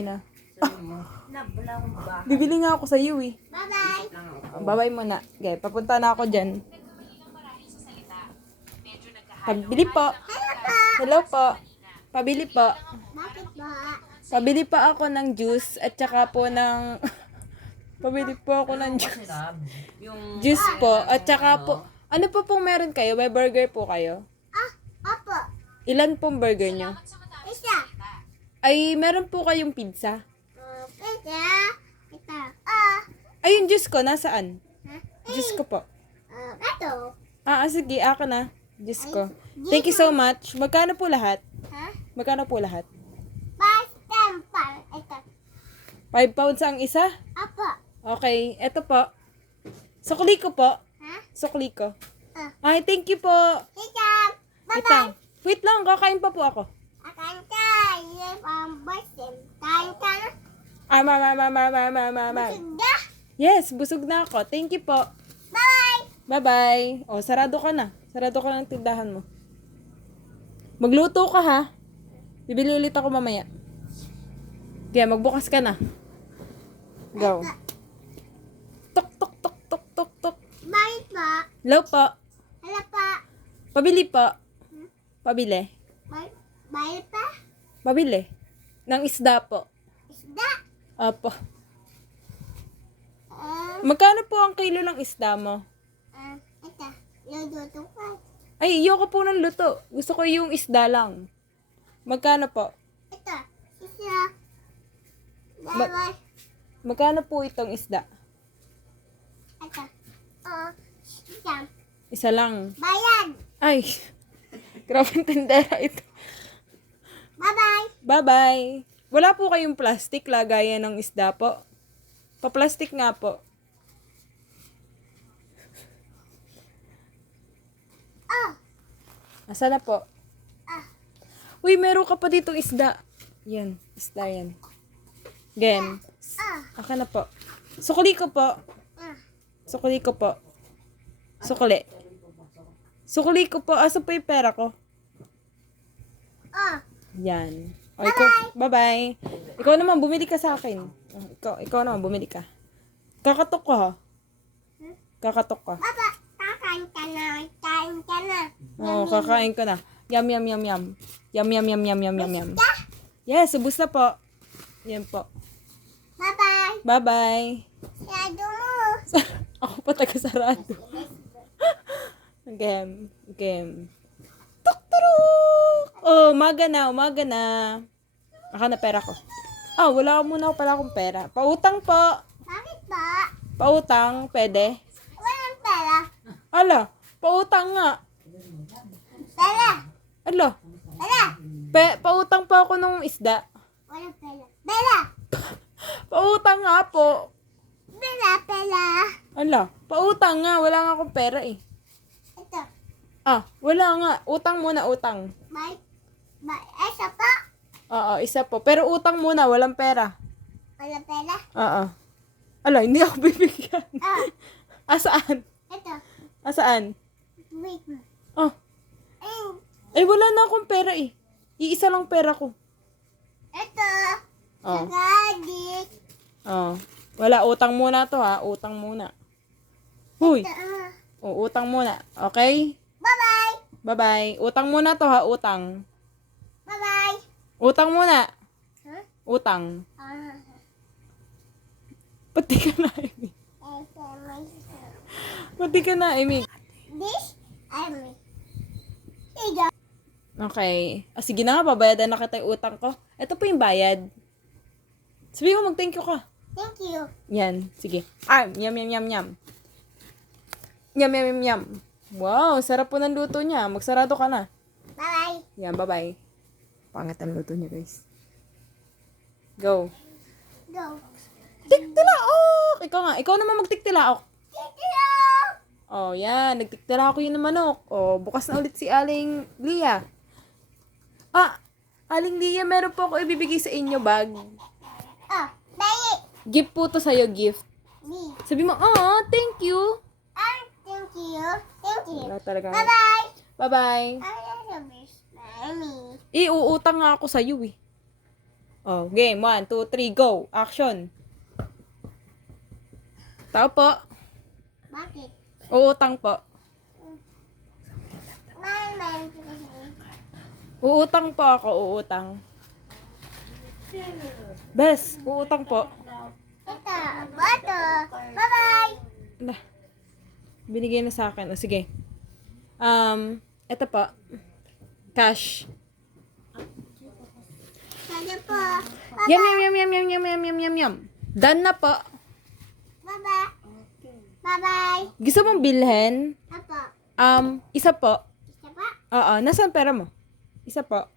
Okay na. Bibili nga ako sa iyo eh. Bye-bye. Bye-bye muna. Okay, papunta na ako dyan. Pabili po. Hello po. Pabili po. Bakit ba? Pabili pa ako ng juice at saka po ng... Pabili po ako ng juice. Juice po at saka po... Ano po pong meron kayo? May burger po kayo? Opo. Ilan pong burger nyo? Isa. Ay, meron po kayong pizza. Pwede. Ito. Ay, yung juice ko, nasaan? Juice ko po. Ito. Sige, ako na. Juice ko. Thank you so much. Magkano po lahat? Ha? Magkano po lahat? Pastempan. Ito. 5 pounds ang isa? Opo. Okay, eto po. Sukli ko po. Ha? Sukli ko. Ah. Ay, thank you po. Hijab. Wait lang. Wait lang, kakain pa po ako. Akan tayo ang basim. Kain ka na. Mama. Suga. Yes, busog na ako. Thank you po. Bye. Bye-bye. O, sarado ka na. Sarado ka ng tindahan mo. Magluto ka ha. Bibili ulit ako mamaya. Kaya magbukas ka na. Go. Tok, tok, tok, tok, tok, tok. Bye pa. Hello po. Hala pa. Pabili po. Pabili. Bye. Bye pa. Pabili. Ng isda po. Isda. Opo. Magkano po ang kilo ng isda mo? Ito. Luto ka. Ay, ayoko po ng luto. Gusto ko yung isda lang. Magkano po? Ito. Isa. Dalawa. Magkano po itong isda? Ito. Isang. Isa lang. Bayan. Ay, grabe ang tindera ito. Bye-bye. Bye-bye. Wala po kayong plastic lagayan ng isda po. Pa-plastic nga po. Asa na po? Uy, meron ka pa ditong isda. Yan, isda yan. Game. Aka na po. Sukli ko po. Sukli ko po. Sukli. Sukli ko po. Asa po yung pera ko? Yan. O, bye-bye. Ikaw naman, bumili ka sa akin. Ikaw naman, bumili ka. Kakatok ko ha. Kakatok ka. Baba. Kakain ka na. Kain ka na. Oo, kakain ko na. Yum. Yum. Yes, ubus na po. Yan po. Bye-bye. Bye-bye. Sado mo. Ako pa taga-sarado. Game. Tuk-turuk! Oh, umaga na. Aka na pera ko. Wala muna pala akong pera. Pautang po. Bakit ba? Pautang, pwede? Walang pera. Ala, pautang nga. Pera. Ala, Pera. pautang pa ako nung isda. Walang pera. Pera. Pautang nga po. Pera. Ala, pautang nga. Wala nga akong pera eh. Ito. Wala nga. Utang muna, utang. Bye. Isa pa. Oo, isa po. Pero utang muna, walang pera. Walang pera. Oo. Ala, hindi ako bibigyan. Asaan? Ito. Asaan? Wait mo. Wala na akong pera eh. Iisa lang pera ko. Ito. Oh. Sagadi. Wala, utang muna to ha. Utang muna. Huy. Ito. Utang muna. Okay? Bye-bye. Bye-bye. Utang muna to ha, utang. Bye-bye. Utang muna. Huh? Utang. Pati ka na, Amy. Pati ka na, Amy. This, me. Higa. Okay. Sige na nga, babayadan na kita yung utang ko. Ito po yung bayad. Sabi mo, mag-thank you ka. Thank you. Yan, sige. Yum. Yum. Wow, sarap po ng luto niya. Magsarado ka na. Bye-bye. Yan, bye-bye. Pangit ang luto niya, guys. Go. Go. Tiktilaok! Ikaw naman magtiktilaok. Thank you. Yan. Nagtiktila ako yun ng manok. Bukas na ulit si Aling Lia. Aling Lia, meron po ako ibibigay sa inyo bag. Bye. Gift po to sa'yo, gift. Me. Sabi mo, thank you. Thank you. Thank you. Wala talaga. Bye-bye. Bye-bye. I love you. Bye. Uutang nga ako sa'yo eh. Oh, game. 1, 2, 3, go. Action. Tao po. Bakit? Uutang po. Mama. Uutang po ako, uutang. Bes, uutang po. Ito, boto. Bye-bye. Ala, binigay na sa akin. O, sige. Ito po. Cash. Sana po. Yum, yum, yum, yum, yum, yum, yum, yum, yum. Done na po. Bye-bye. Bye-bye. Gusto mong bilhin? Apo. Isa po. Isa pa? Oo, nasaan pera mo? Isa po.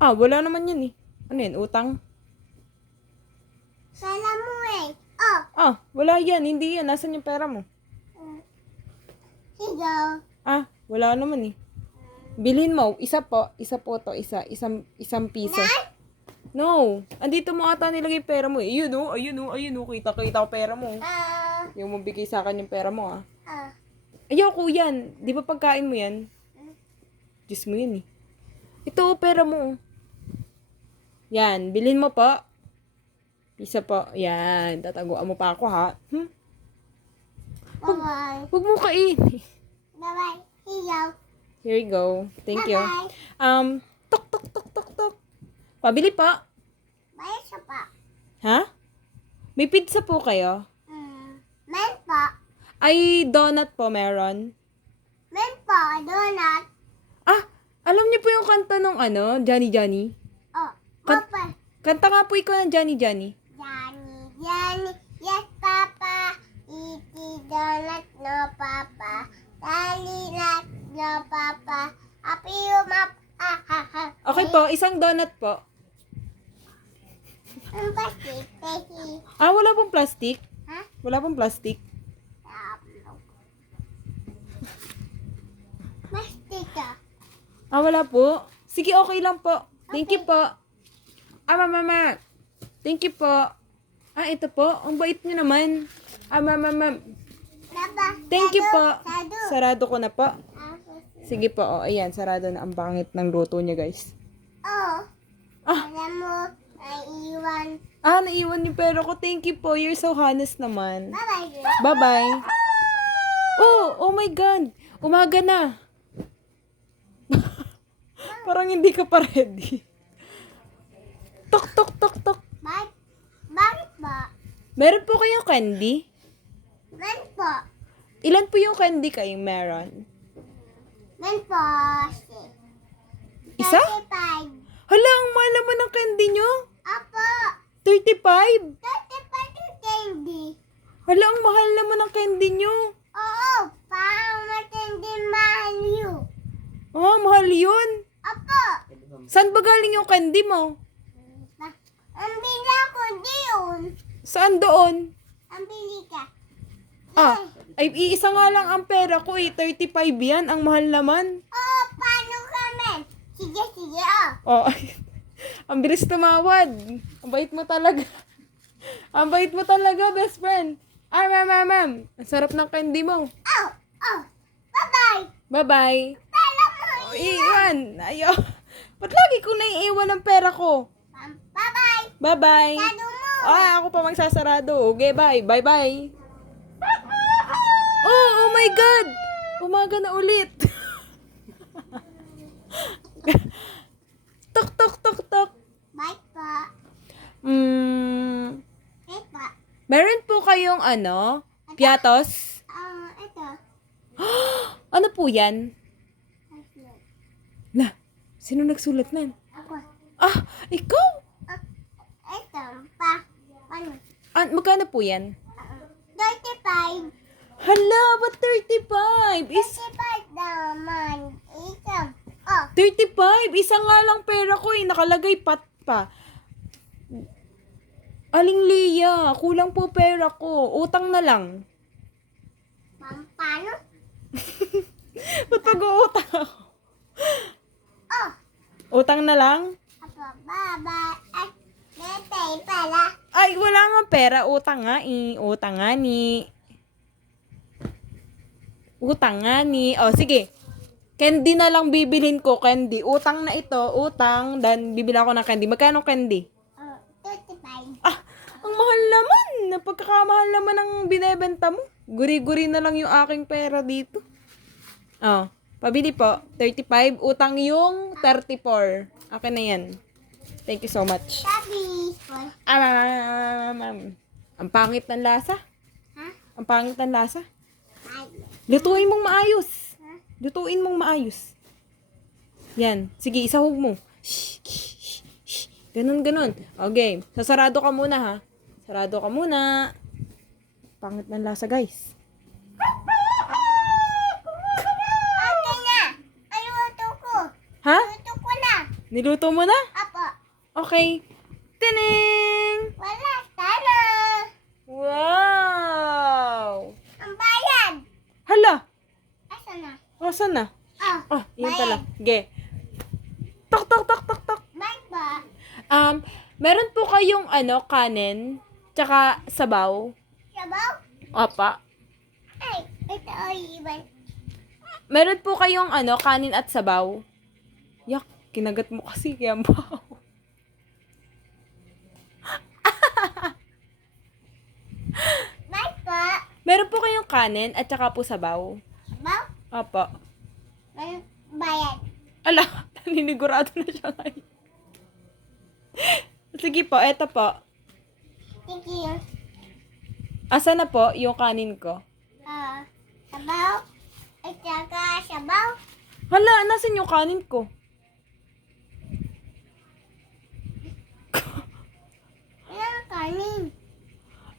Oh, Wala naman yun eh. Ano yun, utang? sala mo eh. Oh, Wala yan. Hindi yan. Nasaan yung pera mo? sigo. Wala naman eh. Bilhin mo. Isa po. Isa po to. Isang piso. No. Andito mo ata nilagay pera mo eh. Ayun o. Kita ko pera mo. Yung mabigay sa akin yung pera mo Ayoko yan. Di ba pagkain mo yan? Diyos mo yun eh. Ito, pera mo. Yan. Bilhin mo po. Isa po. Yan. Tataguan mo pa ako ha. Bye-bye. Huwag mo kainin. Bye-bye. Sigo. Here you go. Thank you. Bye-bye. Tok, tok, tok, tok, tok. Pabili pa. Bye sa pa. Ha? May pizza po kayo? Men po. Ay, donut po meron. Men po. Donut. Alam niyo po yung kanta ng Johnny Johnny? Oh, Kan- Papa. Kanta nga po ikaw ng Johnny Johnny. Johnny. Yes, Papa. Eaty donut, no, Papa. Dali nut, no, Papa. Happy you, map. Okay po, isang donut po. Ang plastic, Becky. Wala pong plastic. Ha? Wala pong plastic. Plastic ka. Wala po. Sige, okay lang po. Thank you po. Mama. Thank you po. Ito po. Ang bait niyo naman. Mama. Papa. Thank you po. Sado. Sarado ko na po. Sige po. Ayan, sarado na. Ang pangit ng luto niya, guys. Oh. Alam mo, naiiwan. Naiwan yung pera ko. Thank you po. You're so honest naman. Bye-bye. Bye-bye. Oh my God. Umaga na. Parang hindi ka pa ready. Tok, tok, tok, tok. Bakit ba? Meron po kayong candy? Men po. Ilan po yung candy kayong meron? Men po. Isa? 35. Hala, ang mahal naman ng candy nyo. Apo. 35? 35 yung candy. Hala, ang mahal naman ng candy nyo. Oo. Parang matindi mahal yun. Mahal yun. Apo. Saan ba galing yung candy mo? Ang bili ko diyon. Saan doon? Ang bili ka. Ay, iisa nga lang ang pera ko 35 yan. Ang mahal naman. Oh, paano kami? Sige, Ay, ang bilis tumawad. Ang bait mo talaga. Ang bait mo talaga, best friend. Ma'am. Ang sarap ng candy mo. Oh. Bye-bye. Bye-bye. Pala mo. Iwan. Ayaw. Ba't lagi ko naiiwan ang pera ko? Bye-bye. Bye-bye. Sado mo. Ako pa magsasarado. Okay, bye. Bye-bye. Oh my God. Umaga na ulit. Tok, tok, tok, tok. Bye po. Bye po. Meron po kayong piatos? Ito. Ano po yan? Sino nagsulat nan? Ako. Ikaw? Ito. Pa. Ano? Magkano po yan? 35. Hala, ba't 35? 35 naman. Ito. Oh. 35? Isa nga lang pera ko nakalagay pat pa. Aling Leah, kulang po pera ko. Utang na lang. Paano? Ba't pag-uutang ako? Oh. Utang na lang? Apo. Bye-bye. Ay, netay pala. Ay, wala nga pera. Utang nga Utang nga ni. Utang nga ni. Sige. Candy na lang bibilhin ko, candy. Utang na ito, utang. Then, bibili ako ng candy. Magkano candy? 35. Ah, ang mahal naman. Napagkakamahal naman ang binebenta mo. Guri-guri na lang yung aking pera dito. Oh, pabili po. 35. Utang yung 34. Akin na yan. Thank you so much. Sabi. Ang pangit ng lasa. Ha? Ang pangit ng lasa. Ay. Lutuin mong maayos. Ha? Lutuin mong maayos. Yan. Sige, isahog mo. Shh, shh, shh, shh. Ganun, ganun. Okay. Sasarado ka muna, ha? Sarado ka muna. Pangit ng lasa, guys. Okay na. Aluto ko. Ha? Luto ko na. Niluto mo na? Apo. Okay. Tining! Wala. Sana. Wow! Ang bayan. Hala! Asa na? Asan na? Ah. Oh, yun bayan. pala. Ge. Tok, tok, tok, tok, tok. Bayan ba? Meron po kayong kanin, tsaka sabaw. Sabaw? Opa. Ay. Ito ay iba. Meron po kayong kanin at sabaw. Yak, kinagat mo kasi kaya baw. Bayan ba? Meron po kayong kanin at tsaka po sabaw. Sabaw? Opo. Bayan. Ala, naninigurado na siya ngayon. Sige po, eto po. Thank you. Asa na po yung kanin ko? Sabaw. At saka sabaw. Hala, nasan yung kanin ko? Walang kanin.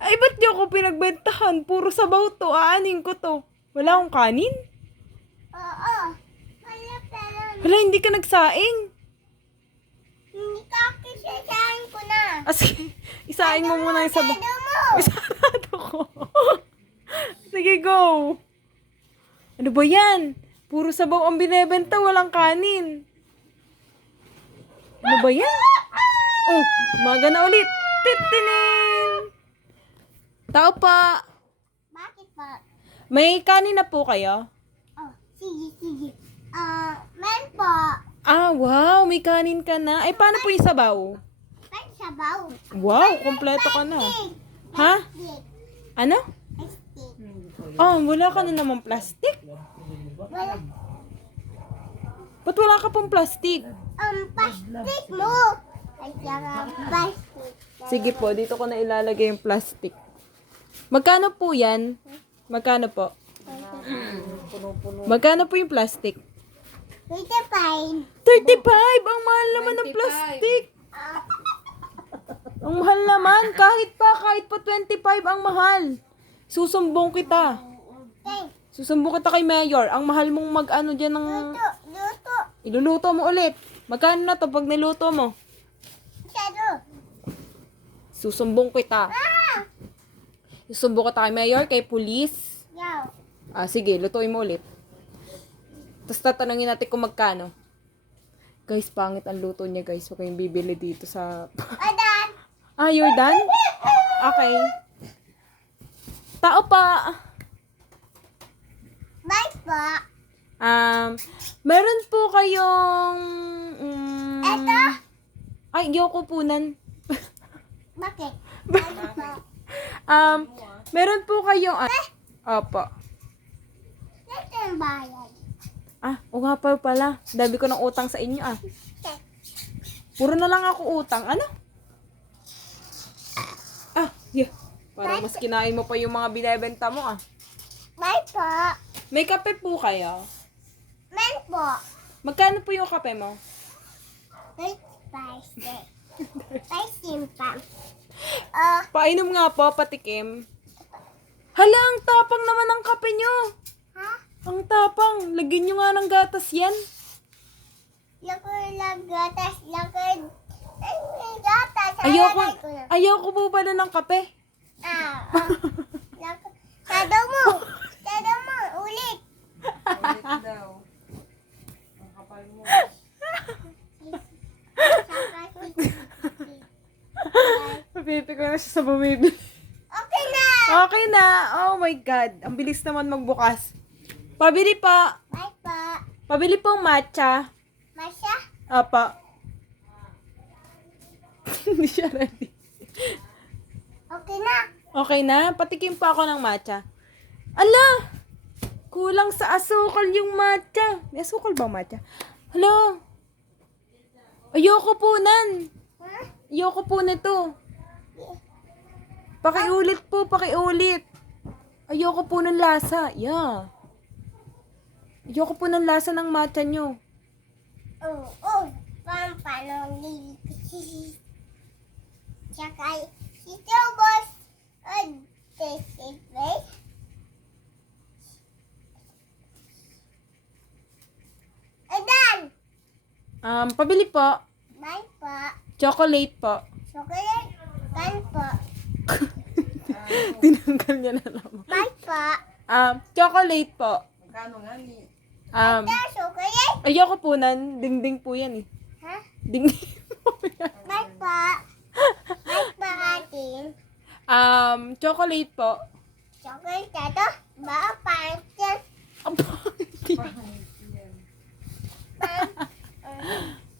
Ay, ba't di ako pinagbentahan? Puro sabaw to. Aanin ko to. Wala akong kanin? Oo. Wala pala. Hala, hindi ka nagsaing. Hindi ka kisasahin ko na. Sige, isaing mo muna yung sabaw. Ano mo? Isarado ko. Sige, go. Ano ba yan? Puro sabaw ang binebenta, walang kanin. Ano ba yan? Oh, umaga na ulit. Titinin! Tao pa. Bakit ba? May kanin na po kayo? Oh, sige, sige. Man po. Ah, wow. May kanin ka na. Ay, paano po yung sabaw? Man sabaw. Wow, kompleto ka na. Steak. Ha? Steak. Ano? Steak. Oh, wala ka na naman plastic. Wala. Ba't wala ka pong plastic? Plastic mo. At saka plastic. Sige po, dito ko na ilalagay yung plastic. Magkano po yan? Magkano po? Magkano po yung plastic? 35. 35! Ang mahal naman ng plastic! Ang mahal naman! Kahit pa 25 ang mahal! Susumbong kita. Okay. Susumbong kita kay Mayor. Ang mahal mong dyan ng... Luto. Iluluto mo ulit. Magkano na to pag niluto mo? Shadow. Susumbong kita. Susumbong kita kay Mayor, kay Police. Yaw. Sige, lutuin mo ulit. Tapos tatanungin natin kung magkano. Guys, pangit ang luto niya, guys. Huwag kayong bibili dito sa... Adan. You're done? Okay. Tao pa. Bye po. Meron po kayong... Eto? Ay, yoko punan. Bakit? Ano po? Meron po kayong... Opo. Ito yung bayad. O nga pa pala. Dami ko ng utang sa inyo, Puro na lang ako utang. Ano? Yeah. Parang mas kinain mo pa yung mga binebenta mo, Bye po. May kape po kayo? Man po. Magkano po yung kape mo? 35. 5 pa. Painom nga po, patikim. Hala, ang tapang naman ng kape nyo. Ha? Ang tapang. Lagyan nyo nga ng gatas yan. Gatas. Gatas. Ayoko po pala ng kape. Shadow mo. Ulit. Papipi ko na siya sa bumibili. Okay na. Okay na. Oh my God. Ang bilis naman magbukas. Pabili pa. Bye po. Pabili pong matcha. Masya? Apa. Hindi siya ready. Okay na. Okay na? Patikim pa ako ng matcha. Ala! Kulang sa asukal yung matcha. May asukal ba matcha? Hala! Ayoko po nan. Ha? Ayoko po nito. Pakiulit po, pakiulit. Ayoko po ng lasa. Yeah. Ayoko po ng lasa ng matcha nyo. Oo. Paano nilipis? Tsaka, si Tobos. This is right. Adan! Pabili po. May pa. Chocolate po. Chocolate. Kan pa. Tinanggal niya na naman. May pa. Chocolate po. Ito, chocolate. Ayoko po nan. Dingding po yan eh. Ha? Dingding po yan. May pa. May pa atin. Chocolate po. Chocolate ito. Ba, pantin.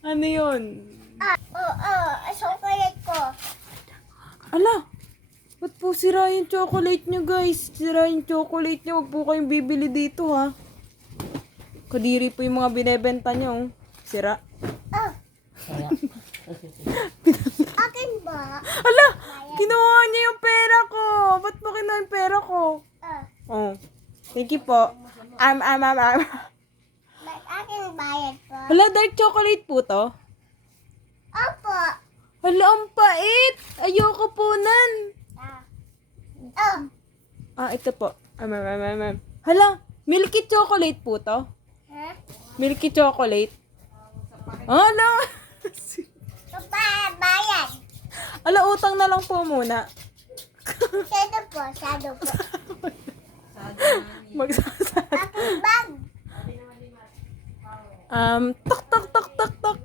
Ano yun? Chocolate ko. Ala! Ba't po sira yung chocolate nyo, guys? Sira yung chocolate nyo. Huwag po kayong bibili dito, ha? Kadiri po yung mga binebenta nyo. Sira. Oh. Akin ba? Ala! Kinuha niya yung pera ko! Ba't mo kinuha yung pera ko? Oh. Thank you po. May akin bayad po. Hala, dark chocolate po to? Opo. Hala, ang pait! Ayoko po nan. Ito po. Hala, milky chocolate po to? Ha? Milky chocolate? Hala! Bayad. Ala, utang na lang po muna. Shadow po. Magsasara. Aking bag. Tak, tak, tak, tak, tak.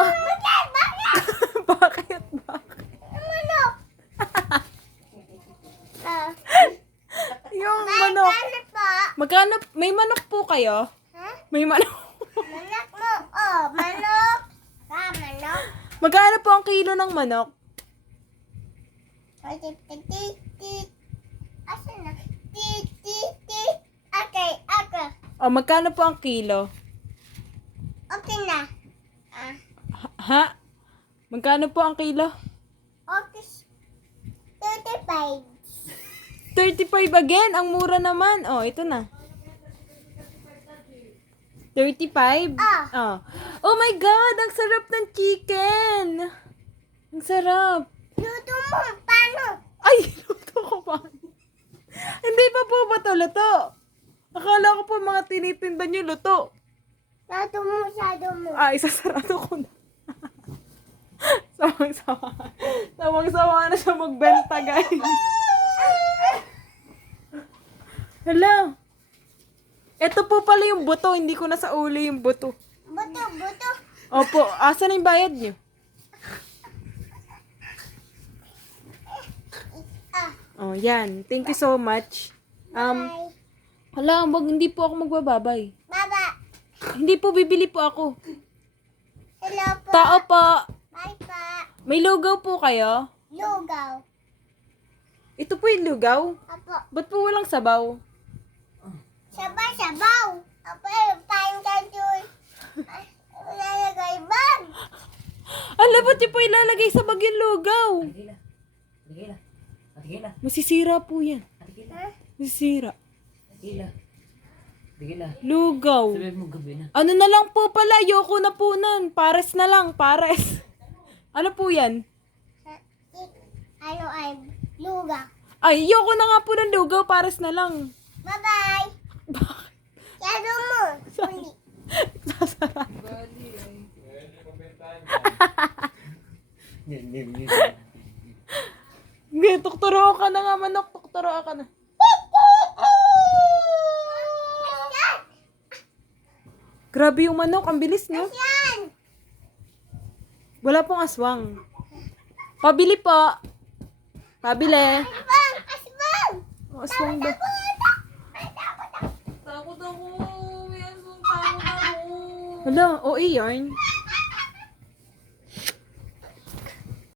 Bakit? Bakit? Bakit? Manok. Yung manok. Magkano po? Magkano? May manok po kayo? Ha? May manok. Manok mo. Oh, manok. Manok. Magkano po ang kilo ng manok? Asan na? Okay. O, magkano po ang kilo? Okay na. Ha? Magkano po ang kilo? Okay. 35. 35 again. Ang mura naman. Oh, ito na. 35? Ah. Oh my God! Ang sarap ng chicken! Ang sarap. Luto mo. Paano? Ay! Luto ko pa. Hindi pa po ba ito luto? Akala ko po mga tinitinda nyo luto. Luto mo. Isasarado ko na. Sawang-sawa. Sawang-sawa na siya magbenta, guys. Hala. Ito po pala yung buto. Hindi ko na sa uli yung buto. Buto. Opo. Asan yung bayad nyo? Oh, yan. Thank you so much. Bye. Hala, hindi po ako magbababay. Baba. Hindi po, bibili po ako. Hello po. Tao po. Bye pa. May lugaw po kayo? Lugaw. Ito po yung lugaw? Apo. Ba't po walang sabaw? Sabaw. Apo, paano ka doon? Lalagay bag. Ala, ba't yung po ilalagay sa bag yung lugaw? Masisira po yan. Ha? Masisira. Lugaw. Sabi mo gabi na. Ano na lang po pala, ayoko na po nan. Pares na lang, pares. Ano po yan? Ano ay lugaw. Ay, ayoko na nga po ng lugaw, pares na lang. Bye-bye. Bakit? Shadow mo. Uli. Sasara. Sige, tukturo ka na nga manok, tukturo ka na. Grabe yung manok, ang bilis no? Yan. Wala pong aswang. Pabili po. Pabili. Asbang. Oh, aswang ba? Takot. Takot ako. Hala, OA yarn.